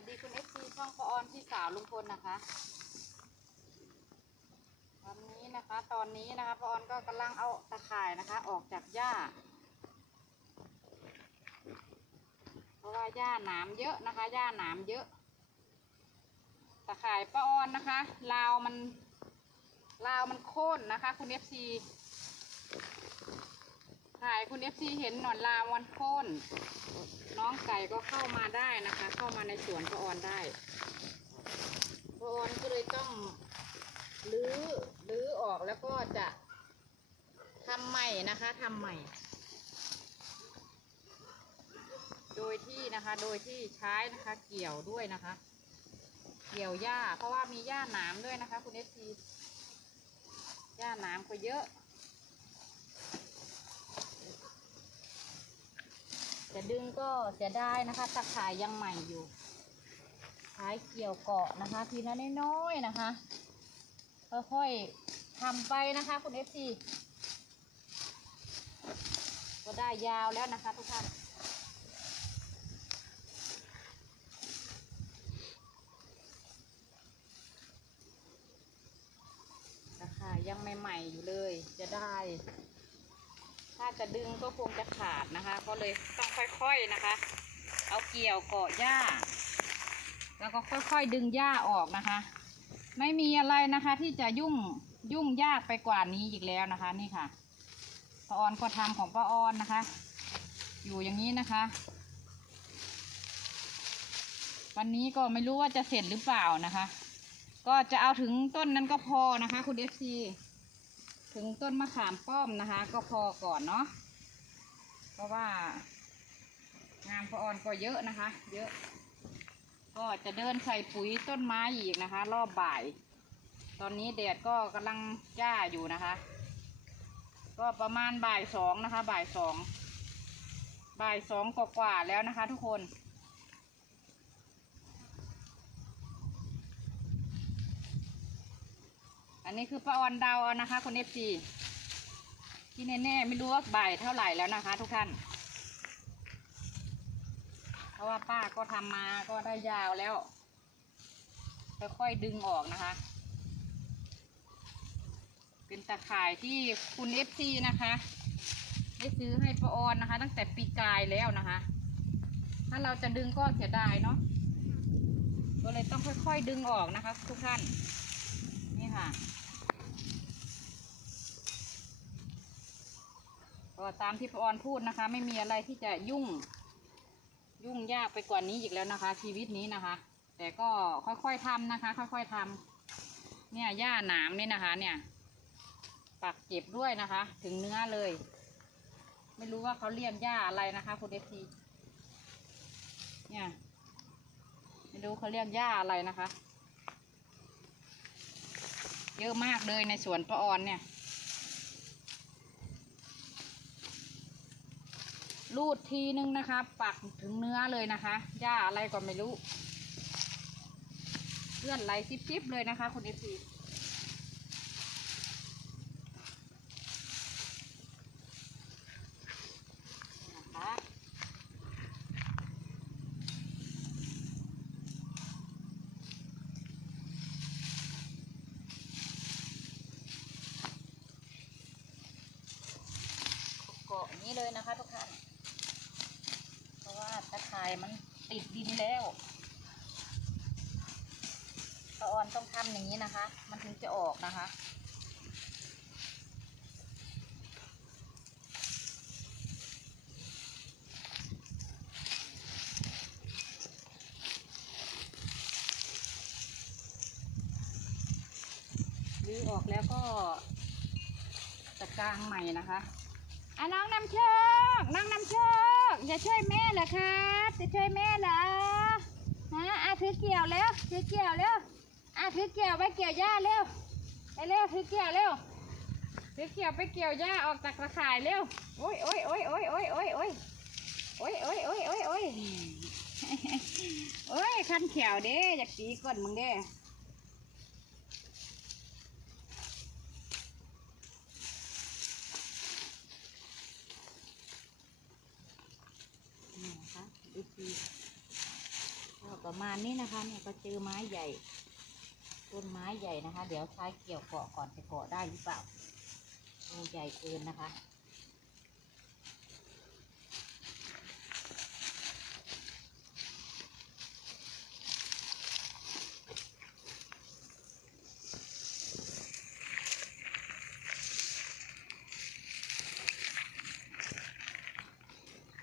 วัสดีคุณเอฟซีช่องพอออนพี่สาวลุงพลนะคะวันนี้นะคะ ตอนนี้นะคะพอออนก็กำลังเอาตะข่ายนะคะ ออกจากหญ้า เพราะว่าหญ้าหนามเยอะนะคะหญ้าหนามเยอะ ตะข่ายป้าออนนะคะราวมันราวมันโค่นนะคะ คุณเอฟซี ถ่ายคุณเอฟซีเห็นหนอนราวันโค่นน้องไก่ก็เข้ามาได้นะคะ เข้ามาในสวนพระออนได้พระออนก็เลยต้องรื้อรื้อออกแล้วก็จะทำใหม่นะคะทำใหม่ โดยที่นะคะโดยที่ใช้นะคะเกี่ยวด้วยนะคะ เกี่ยวหญ้าเพราะว่ามีหญ้าหนามด้วยนะคะ คุณเอฟซีหญ้าหนามก็เยอะ จะดึงก็เสียดายนะคะตะข่ายยังใหม่อยู่ใช้เกี่ยวเกาะนะคะ ทีละน้อยๆนะคะ ค่อยๆทำไปนะคะ คุณเอฟซีก็ได้ยาวแล้วนะคะทุกท่านตะข่ายยังใหม่ๆอยู่เลยจะได้ จะดึงก็คงจะขาดนะคะ ก็เลยต้องค่อยๆนะคะ เอาเกี่ยวเกาะหญ้า แล้วก็ค่อยๆดึงหญ้าออกนะคะ ไม่มีอะไรนะคะที่จะยุ่งยุ่งยากไปกว่านี้อีกแล้วนะคะนี่ค่ะป้าออนก็ทำของป้าออนนะคะ อยู่อย่างนี้นะคะ วันนี้ก็ไม่รู้ว่าจะเสร็จหรือเปล่านะคะ ก็จะเอาถึงต้นนั้นก็พอนะคะ คุณเอฟซี ถึงต้นมะขามป้อมนะคะ ก็พอก่อนเนาะเพราะว่า งานพอออนก็เยอะนะคะ เยอะ ก็จะเดินใส่ปุ๋ยต้นไม้อีกนะคะ รอบบ่าย ตอนนี้แดดก็กำลังจ้าอยู่นะคะ ก็ประมาณบ่ายสองนะคะ บ่ายสองบ่ายสองกว่าๆแล้วนะคะ ทุกคน อันนี้คือป้าออนเดาเอานะคะคุณเอฟซีที่แน่ๆไม่รู้ว่าบ่ายเท่าไหร่แล้วนะคะ ทุกท่าน เพราะว่าป้าก็ทำมาก็ได้ยาวแล้วค่อยๆดึงออกนะคะ เป็นตะข่ายที่คุณเอฟซีนะคะได้ซื้อให้ป้าออนนะคะ ตั้งแต่ปีกายแล้วนะคะ ถ้าเราจะดึงก็เสียดายเนาะก็เลยต้องค่อยๆดึงออกนะคะ ทุกท่านนี่ค่ะ ก็ตามที่พออนพูดนะคะ ไม่มีอะไรที่จะยุ่ง ยุ่งยากไปกว่านี้อีกแล้วนะคะ ชีวิตนี้นะคะ แต่ก็ค่อยๆทำนะคะ ค่อยๆทำเนี่ยหญ้าหนามนี่นะคะ เนี่ย ปักเจ็บด้วยนะคะ ถึงเนื้อเลย ไม่รู้ว่าเขาเรียกหญ้าอะไรนะคะคุณเอฟซีเนี่ยไม่รู้เขาเรียกหญ้าอะไรนะคะ เยอะมากเลยในสวนป้าออนเนี่ย รูดทีนึงนะคะ ปักถึงเนื้อเลยนะคะหญ้าอะไรก็ไม่รู้เลื่อนไหลซิบๆเลยนะคะ คุณเอฟซีเกาะนี้เลยนะคะทุกท่าน เพราะว่าตะ ข่ายมันติดดินแล้วตะออนต้องทำอย่างนี้นะคะ มันถึงจะออกนะคะรื้อออกแล้วก็ตะกางใหม่นะคะอะน้องนำโชคน้องนำโชค จะช่วยแม่เหรอคะจะช่วยแม่เหรอฮะอะถือเกี่ยวแล้วถือเกี่ยวแล้วอะถือเกี่ยวไปเกี่ยวหญ้าเร็วไปเร็วถือเกี่ยวเร็วถือเกี่ยวไปเกี่ยวหญ้าออกจากตะข่ายเร็วโอ้ยโอ้ยโอ้ยโอ้ยโอ้ยโอ้ยโอ้ยโอ้ยโอ้ยโอ้ยโอ้ยโอ้ยโอ้ยคันเขียวเด้อยากตีก้นมึงเด้ นี่นะคะดูสิก็ ประมาณนี้นะคะเนี่ยก็เจอไม้ใหญ่ ต้นไม้ใหญ่นะคะ เดี๋ยวใช้เกี่ยวเกาะก่อนจะเกาะได้หรือเปล่าโอ้ใหญ่เกินนะคะ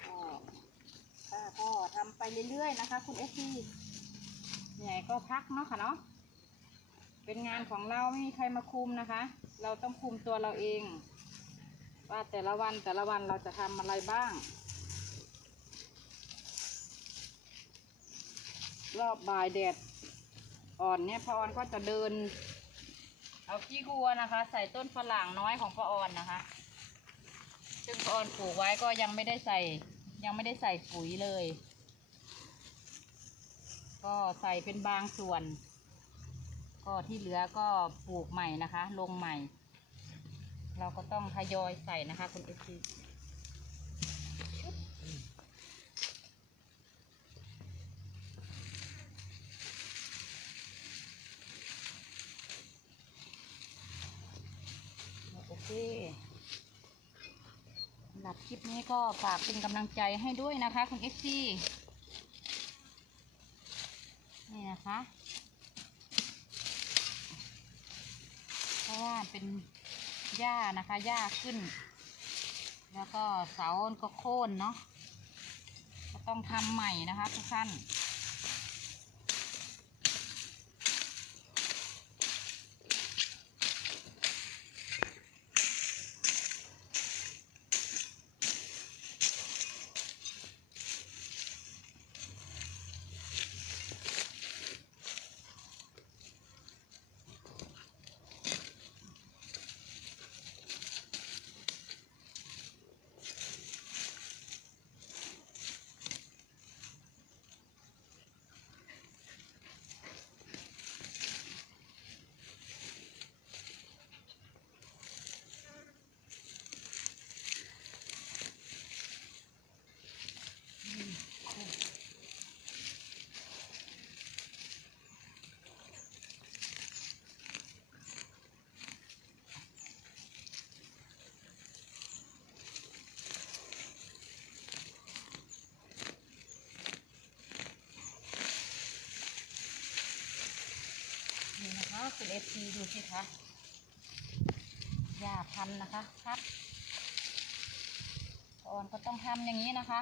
ก็ป้าก็ทำไป เรื่อยๆนะคะ คุณเอฟซีเหนื่ยก็พักเนาะค่ะเนาะเป็นงานของเราไม่มีใครมาคุมนะคะ เราต้องคุมตัวเราเอง ว่าแต่ละวันแต่ละวันเราจะทำอะไรบ้าง รอบบ่ายแดดอ่อนเนี่ยพระออนก็จะเดิน เอาขี้วัวนะคะ ใส่ต้นฝรั่งน้อยของพระออนนะคะ ซึ่งพระออนปลูกไว้ก็ยังไม่ได้ใส่ยังไม่ได้ใส่ปุ๋ยเลย ก็ใส่เป็นบางส่วน ก็ที่เหลือก็ปลูกใหม่นะคะ ลงใหม่ เราก็ต้องทยอยใส่นะคะ คุณเอฟซีโอเคหรับคลิปนี้ก็ฝากเป็นกำลังใจให้ด้วยนะคะ คุณเอฟซี นี่นะคะ เพราะว่าเป็นหญ้านะคะหญ้าขึ้น แล้วก็เสาก็โค่นเนาะก็ต้องทำใหม่นะคะทุกท่านนะ คุณเอฟซีดูสิคะหญ้าพันนะคะครับออนก็ต้องทำอย่างนี้นะคะ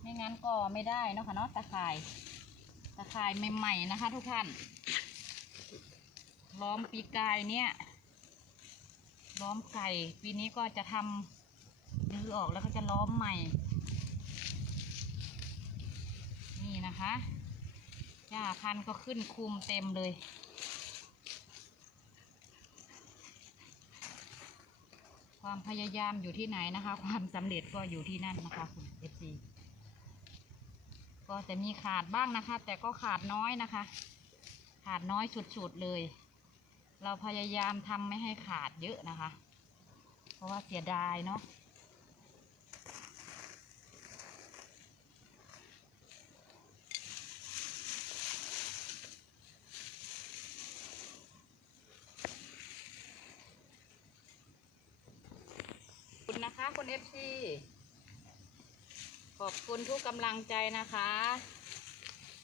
ไม่งั้นก็ไม่ได้เนาะค่ะเนาะตะข่ายตะข่ายใหม่ๆนะคะ ทุกท่านล้อมปีกายเนี่ยล้อมไก่ปีนี้ก็จะทำดื้อออกแล้วก็จะล้อมใหม่ นี่นะคะหญ้าพันก็ขึ้นคุมเต็มเลย ความพยายามอยู่ที่ไหนนะคะ ความสำเร็จก็อยู่ที่นั่นนะคะคุณเอฟซีก็จะมีขาดบ้างนะคะ แต่ก็ขาดน้อยนะคะ ขาดน้อยสุดๆเลย เราพยายามทำไม่ให้ขาดเยอะนะคะ เพราะว่าเสียดายเนาะ ขอบคุณ นะคะคุณเอฟซีขอบคุณทุกกำลังใจนะคะ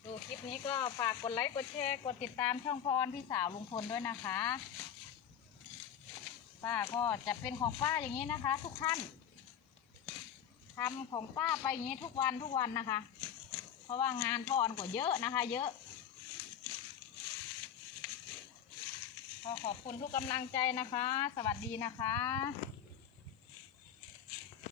ดูคลิปนี้ก็ฝากกดไลค์กดแชร์กดติดตามช่องพรพี่สาวลุงพลด้วยนะคะ ป้าก็จะเป็นของป้าอย่างนี้นะคะ ทุกท่านทำของป้าไปอย่างนี้ทุกวันทุกวันนะคะ เพราะว่างานพรก็เยอะนะคะ เยอะก็ขอบคุณทุกกำลังใจนะคะ สวัสดีนะคะ